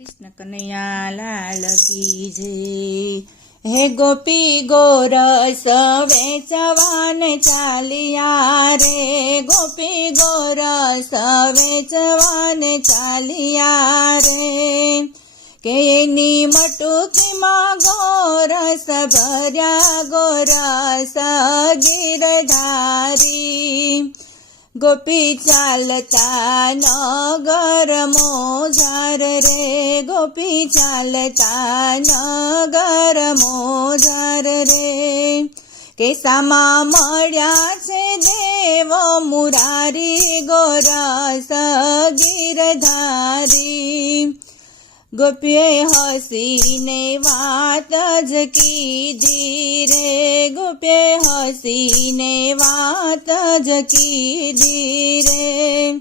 કૃષ્ણ કનૈયા લાલ કી જય હે ગોપી ગોરસ, વેચવાન ચાલિયા રે. ગોપી ગોરસ, વેચવાન ચાલિયા રે. કેની મટુકીમાં ગોરસ, ભર્યા ગોરસ, ગીરધારી. ગોપી ચાલતા નગર મોજા ગોપી ચાલતા નગર મોજર રે. કેસામાં મળ્યા છે દેવ મુરારી ગોરસ ગીરધારી. ગોપીએ હસીને વાત જ કીધી રે. ગોપીએ હસીને વાત જ કીધી રે.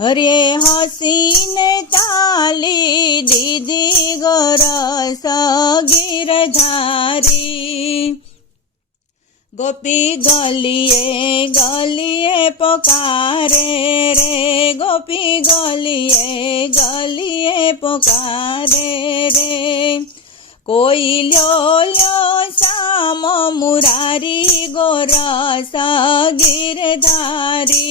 હરે હસીને તાલી દીધી ગોરસ ગીરધારી ગોપી ગલીએ ગલીએ પોકારે રે, ગોપી ગલીએ ગલીએ પોકારે રે. કોઈ લ્યો લ્યો શ્યામ મુરારી ગોરસ ગીરધારી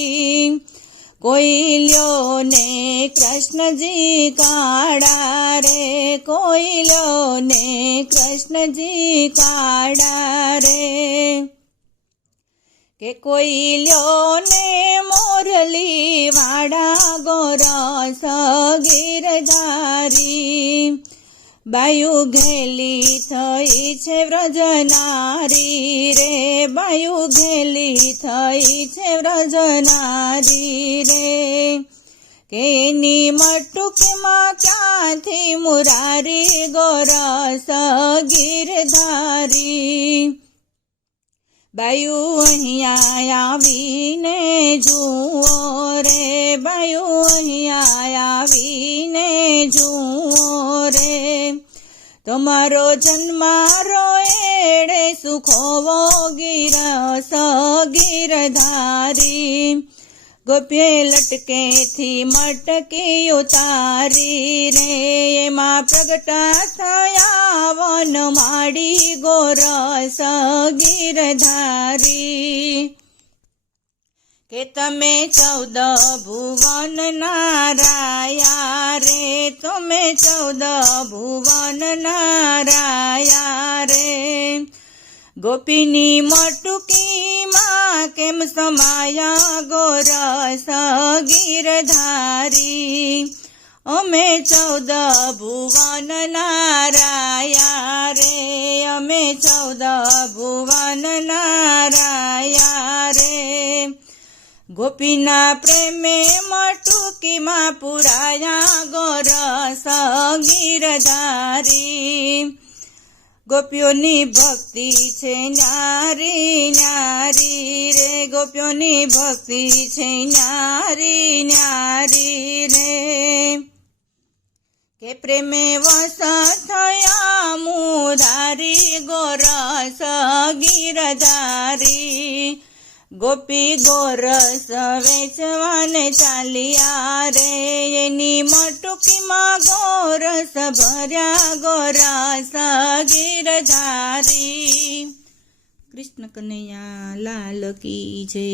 કોઈ લ્યો ને કૃષ્ણજી કાળા રે કોઈ લ્યો ને કૃષ્ણજી કાળા રે કે કોઈ લ્યો ને મોરલી વાડા ગોરસ ગીરધારી બાયુ ઘેલી થઈ છે વ્રજનારી રે, બાયુ ઘેલી થઈ છે વ્રજનારી રે. કેની મટુકમાં ક્યાંથી મુરારી ગોરસ ગીરધારી? બાયુ અહીંયા આવીને જુઓ રે, બાયુ અહીંયા આવીને જુઓ રે. તમારો જન્મારો એડે સુખોવો ગીરસ ગીરધારી ગોપીએ લટકેથી મટકી ઉતારી રે, એમાં પ્રગટા થયા વન માડી ગોરસ ગીરધારી કે તમે ચૌદ ભુવન નારાયા તમે ચૌદ ભુવન નારાયા રે ગોપીની મટુકીમાં કેમ સમાયા ગોરસ ગીરધારી અમે ચૌદ ભુવન નારાયા રે અમે ચૌદ ભુવન ગોપીના પ્રેમે મટુકીમાં પુરાયા ગોરસ ગીરધારી ગોપીઓની ભક્તિ છે ન્યારી ન્યારી રે. ગોપીઓની ભક્તિ છે ન્યારી ન્યારી રે. કે પ્રેમે વસ થયા મુધારી ગોરસ ગીરધારી ગોપી ગોરસ વેચવાને ચાલ્યા રે. એની મટુકીમાં ગોરસ ભર્યા ગોરસ ગીરધારી કૃષ્ણ કનૈયા લાલ કી જય.